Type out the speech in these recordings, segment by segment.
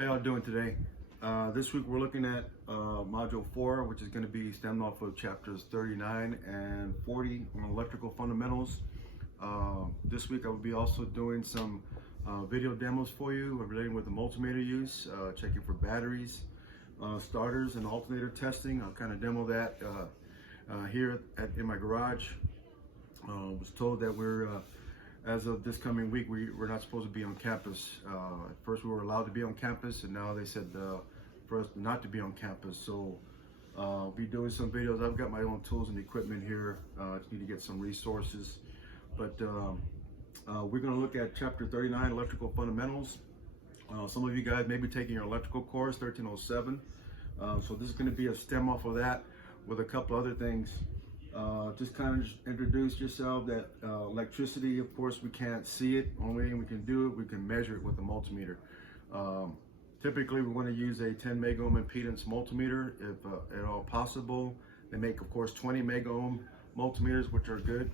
How y'all doing today? This week we're looking at Module 4, which is going to be stemmed off of chapters 39 and 40 on electrical fundamentals. This week I will be also doing some video demos for you relating with the multimeter use, checking for batteries, starters, and alternator testing. I'll kind of demo that here in my garage. Was told that we're as of this coming week, we're not supposed to be on campus. At first we were allowed to be on campus, and now they said for us not to be on campus. So I'll be doing some videos. I've got my own tools and equipment here. I just need to get some resources. But we're going to look at Chapter 39, Electrical Fundamentals. Some of you guys may be taking your electrical course, 1307. So this is going to be a stem off of that with a couple other things. Just kind of introduce yourself that electricity, of course, we can't see it. Only thing we can do it, we can measure it with a multimeter. Typically, we want to use a 10 mega ohm impedance multimeter if at all possible. They make, of course, 20 mega ohm multimeters, which are good.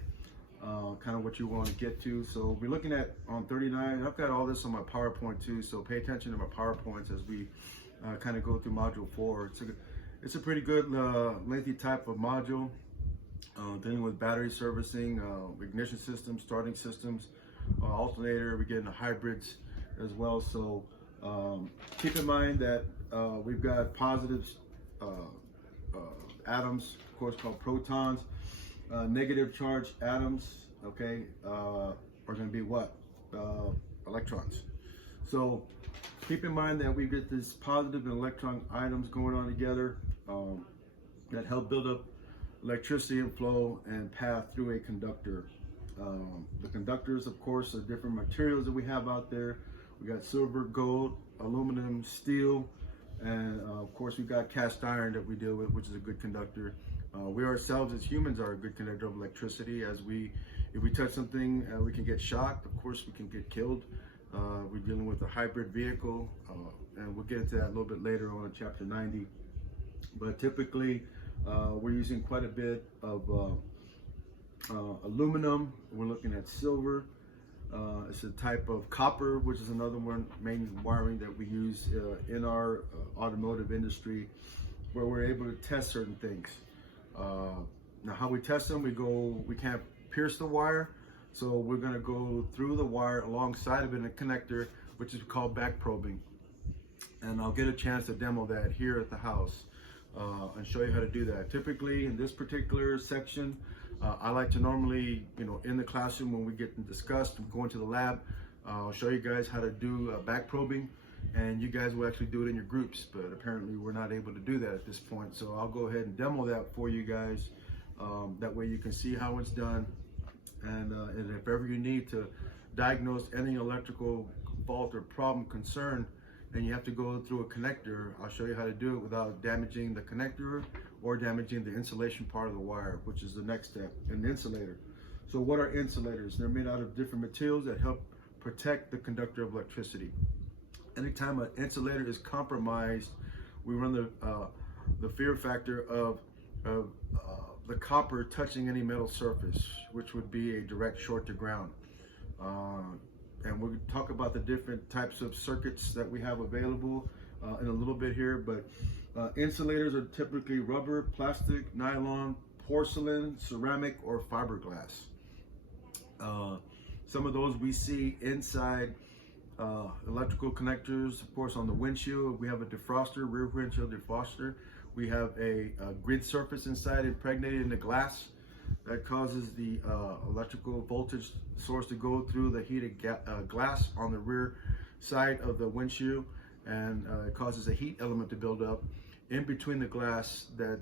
Kind of what you want to get to. So we're looking at on 39. I've got all this on my PowerPoint too, so pay attention to my PowerPoints as we kind of go through Module 4. It's a pretty good lengthy type of module. Dealing with battery servicing, ignition systems, starting systems, alternator, we're getting the hybrids as well. So keep in mind that we've got positive atoms, of course, called protons. Negative charge atoms, okay, are going to be what? Electrons. So keep in mind that we get this positive and electron items going on together that help build up electricity and flow and path through a conductor. The conductors, of course, are different materials that we have out there. We got silver, gold, aluminum, steel, and of course we've got cast iron that we deal with, which is a good conductor. We ourselves as humans are a good conductor of electricity. If we touch something, we can get shocked. Of course, we can get killed. We're dealing with a hybrid vehicle, and we'll get into that a little bit later on in Chapter 90. But typically, we're using quite a bit of aluminum. We're looking at silver. It's a type of copper, which is another one main wiring that we use in our automotive industry, where we're able to test certain things. Now, how we test them, we can't pierce the wire, so we're going to go through the wire alongside of it in a connector, which is called back probing. And I'll get a chance to demo that here at the house. And show you how to do that. Typically in this particular section, I like to normally, in the classroom when we get discussed and go into the lab, I'll show you guys how to do back probing, and you guys will actually do it in your groups, but apparently we're not able to do that at this point. So I'll go ahead and demo that for you guys. That way you can see how it's done, and if ever you need to diagnose any electrical fault or problem concern, and you have to go through a connector, I'll show you how to do it without damaging the connector or damaging the insulation part of the wire, which is the next step, an insulator. So what are insulators? They're made out of different materials that help protect the conductor of electricity. Anytime an insulator is compromised, we run the fear factor of the copper touching any metal surface, which would be a direct short to ground. And we'll talk about the different types of circuits that we have available in a little bit here, but insulators are typically rubber, plastic, nylon, porcelain, ceramic, or fiberglass. Some of those we see inside electrical connectors. Of course, on the windshield, we have a defroster, rear windshield defroster. We have a grid surface inside impregnated in the glass. That causes the electrical voltage source to go through the heated glass on the rear side of the windshield, and it causes a heat element to build up in between the glass that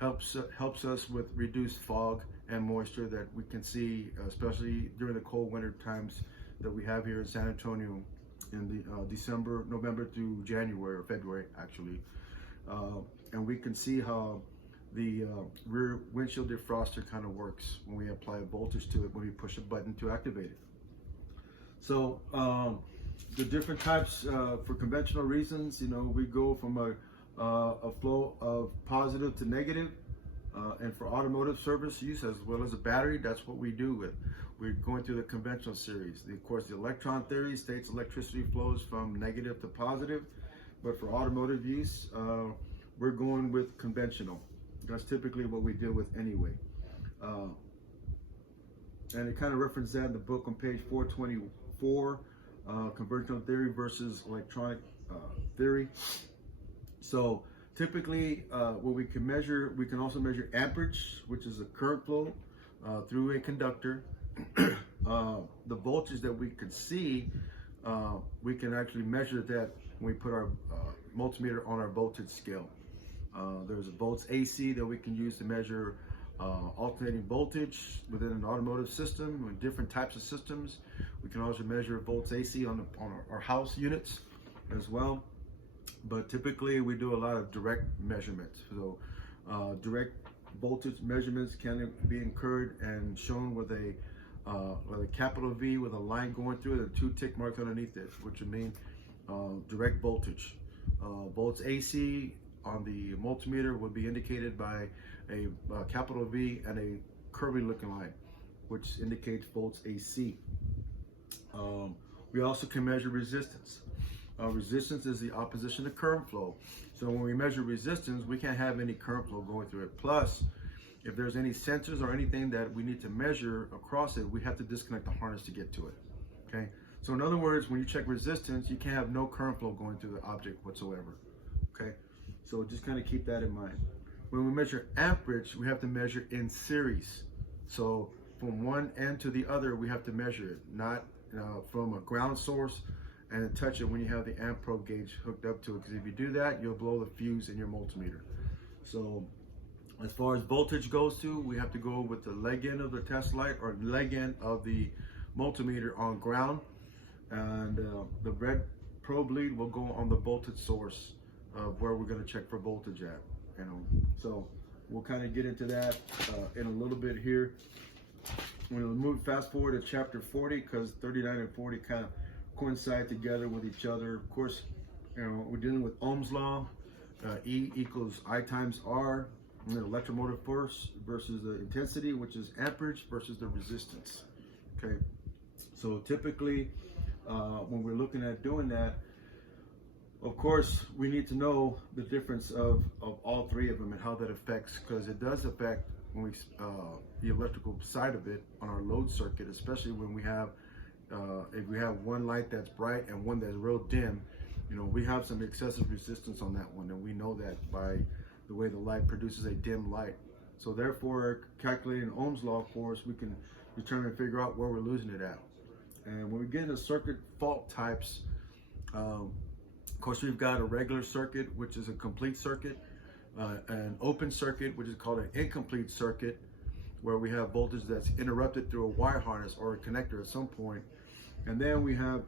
helps us with reduced fog and moisture that we can see, especially during the cold winter times that we have here in San Antonio in the November through January or February actually. And we can see how the rear windshield defroster kind of works when we apply a voltage to it, when we push a button to activate it. So the different types for conventional reasons, we go from a flow of positive to negative, and for automotive service use as well as a battery, that's what we do with. we're going through the conventional series. Of course, the electron theory states electricity flows from negative to positive, but for automotive use, we're going with conventional. That's typically what we deal with anyway. And it kind of references that in the book on page 424, conventional theory versus electronic theory. So typically what we can measure, we can also measure amperage, which is a current flow through a conductor. The voltage that we could see, we can actually measure that when we put our multimeter on our voltage scale. There's a volts AC that we can use to measure alternating voltage within an automotive system with different types of systems. We can also measure volts AC on our house units as well. But typically we do a lot of direct measurements. So direct voltage measurements can be incurred and shown with a capital V with a line going through it and 2 tick marks underneath it, which would mean direct voltage. Volts AC on the multimeter would be indicated by a capital V and a curvy looking line, which indicates volts AC. We also can measure resistance. Resistance is the opposition to current flow. So when we measure resistance, we can't have any current flow going through it. Plus, if there's any sensors or anything that we need to measure across it, we have to disconnect the harness to get to it. Okay. So in other words, when you check resistance, you can't have no current flow going through the object whatsoever. Okay. So just kind of keep that in mind. When we measure amperage, we have to measure in series. So from one end to the other, we have to measure it, not from a ground source and touch it when you have the amp probe gauge hooked up to it, because if you do that, you'll blow the fuse in your multimeter. So as far as voltage goes to, we have to go with the leg end of the test light or leg end of the multimeter on ground, and the red probe lead will go on the voltage source of where we're going to check for voltage at. So we'll kind of get into that in a little bit here. We're going to move fast forward to chapter 40, because 39 and 40 kind of coincide together with each other. Of course, we're dealing with Ohm's law. E equals I times R, and then electromotive force versus the intensity, which is amperage, versus the resistance. Okay, so typically when we're looking at doing that, of course we need to know the difference of all three of them and how that affects, because it does affect when we the electrical side of it on our load circuit, especially when we have if we have one light that's bright and one that's real dim. We have some excessive resistance on that one, and we know that by the way the light produces a dim light. So therefore, calculating Ohm's law for us, we can determine and figure out where we're losing it at. And when we get into circuit fault types, of course, we've got a regular circuit, which is a complete circuit, an open circuit, which is called an incomplete circuit, where we have voltage that's interrupted through a wire harness or a connector at some point. And then we have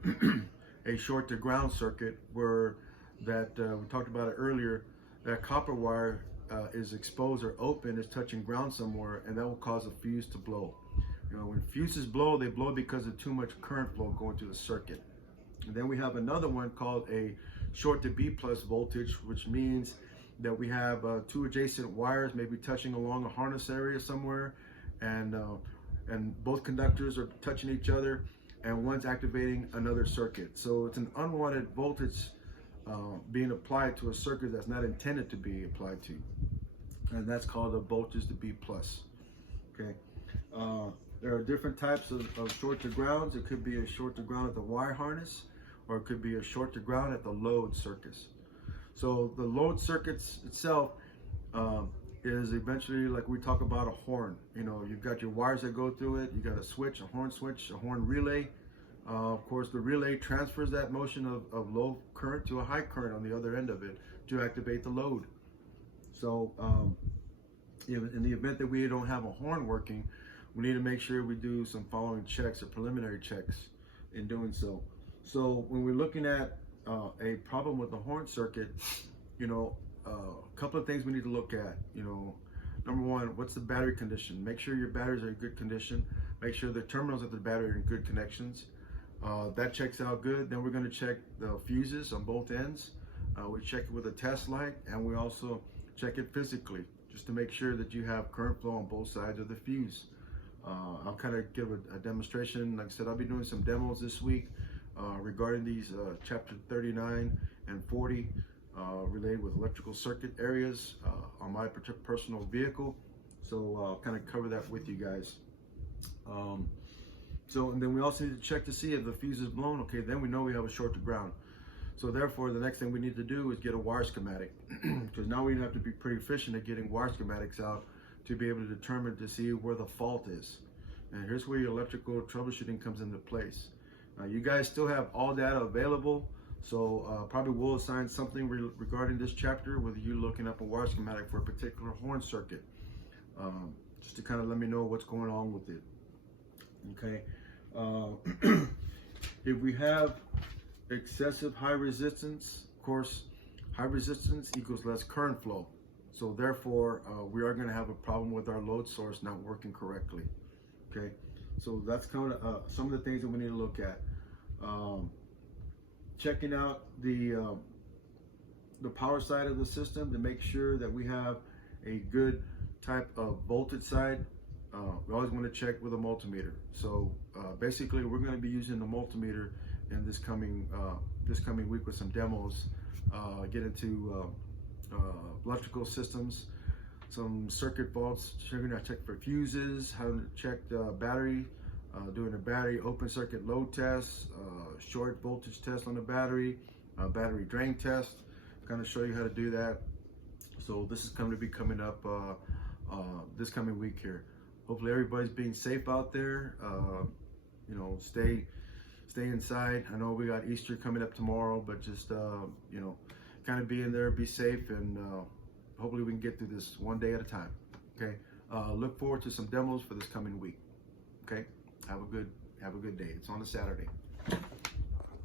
a short to ground circuit, where that we talked about it earlier, that copper wire is exposed or open, is touching ground somewhere, and that will cause a fuse to blow. When fuses blow, they blow because of too much current flow going through the circuit. And then we have another one called a short to B plus voltage, which means that we have 2 adjacent wires maybe touching along a harness area somewhere, and both conductors are touching each other, and one's activating another circuit. So it's an unwanted voltage being applied to a circuit that's not intended to be applied to, and that's called a voltage to B plus. Okay. There are different types of short to grounds. It could be a short to ground at the wire harness, or it could be a short to ground at the load circuits. So the load circuits itself is eventually, like we talk about a horn. You've got your wires that go through it. You got a switch, a horn relay. Of course, the relay transfers that motion of low current to a high current on the other end of it to activate the load. So in the event that we don't have a horn working, we need to make sure we do some following checks or preliminary checks in doing so. So when we're looking at a problem with the horn circuit, a couple of things we need to look at. Number one, what's the battery condition? Make sure your batteries are in good condition. Make sure the terminals of the battery are in good connections. That checks out good. Then we're going to check the fuses on both ends. We check it with a test light, and we also check it physically, just to make sure that you have current flow on both sides of the fuse. I'll kind of give a demonstration. Like I said, I'll be doing some demos this week regarding these chapter 39 and 40 related with electrical circuit areas on my personal vehicle. So I'll kind of cover that with you guys. And then we also need to check to see if the fuse is blown. Okay, then we know we have a short to ground. So therefore, the next thing we need to do is get a wire schematic, because now we have to be pretty efficient at getting wire schematics out to be able to determine to see where the fault is. And here's where your electrical troubleshooting comes into place. You guys still have all data available, so probably we'll assign something regarding this chapter with you looking up a wire schematic for a particular horn circuit, just to kind of let me know what's going on with it. Okay, if we have excessive high resistance, of course, high resistance equals less current flow. So therefore, we are going to have a problem with our load source not working correctly. Okay, so that's kind of some of the things that we need to look at. Checking out the power side of the system to make sure that we have a good type of voltage side. We always want to check with a multimeter. So basically, we're going to be using the multimeter in this coming week with some demos. Get into electrical systems, some circuit faults, check for fuses, how to check the battery, doing a battery open circuit load test, short voltage test on the battery, battery drain test. Kind of show you how to do that. So this is going to be coming up this coming week here. Hopefully everybody's being safe out there. You know, stay inside. I know we got Easter coming up tomorrow, but just you know, kind of be in there, be safe, and hopefully we can get through this one day at a time. Okay. Look forward to some demos for this coming week. Okay. Have a good day. It's on a Saturday.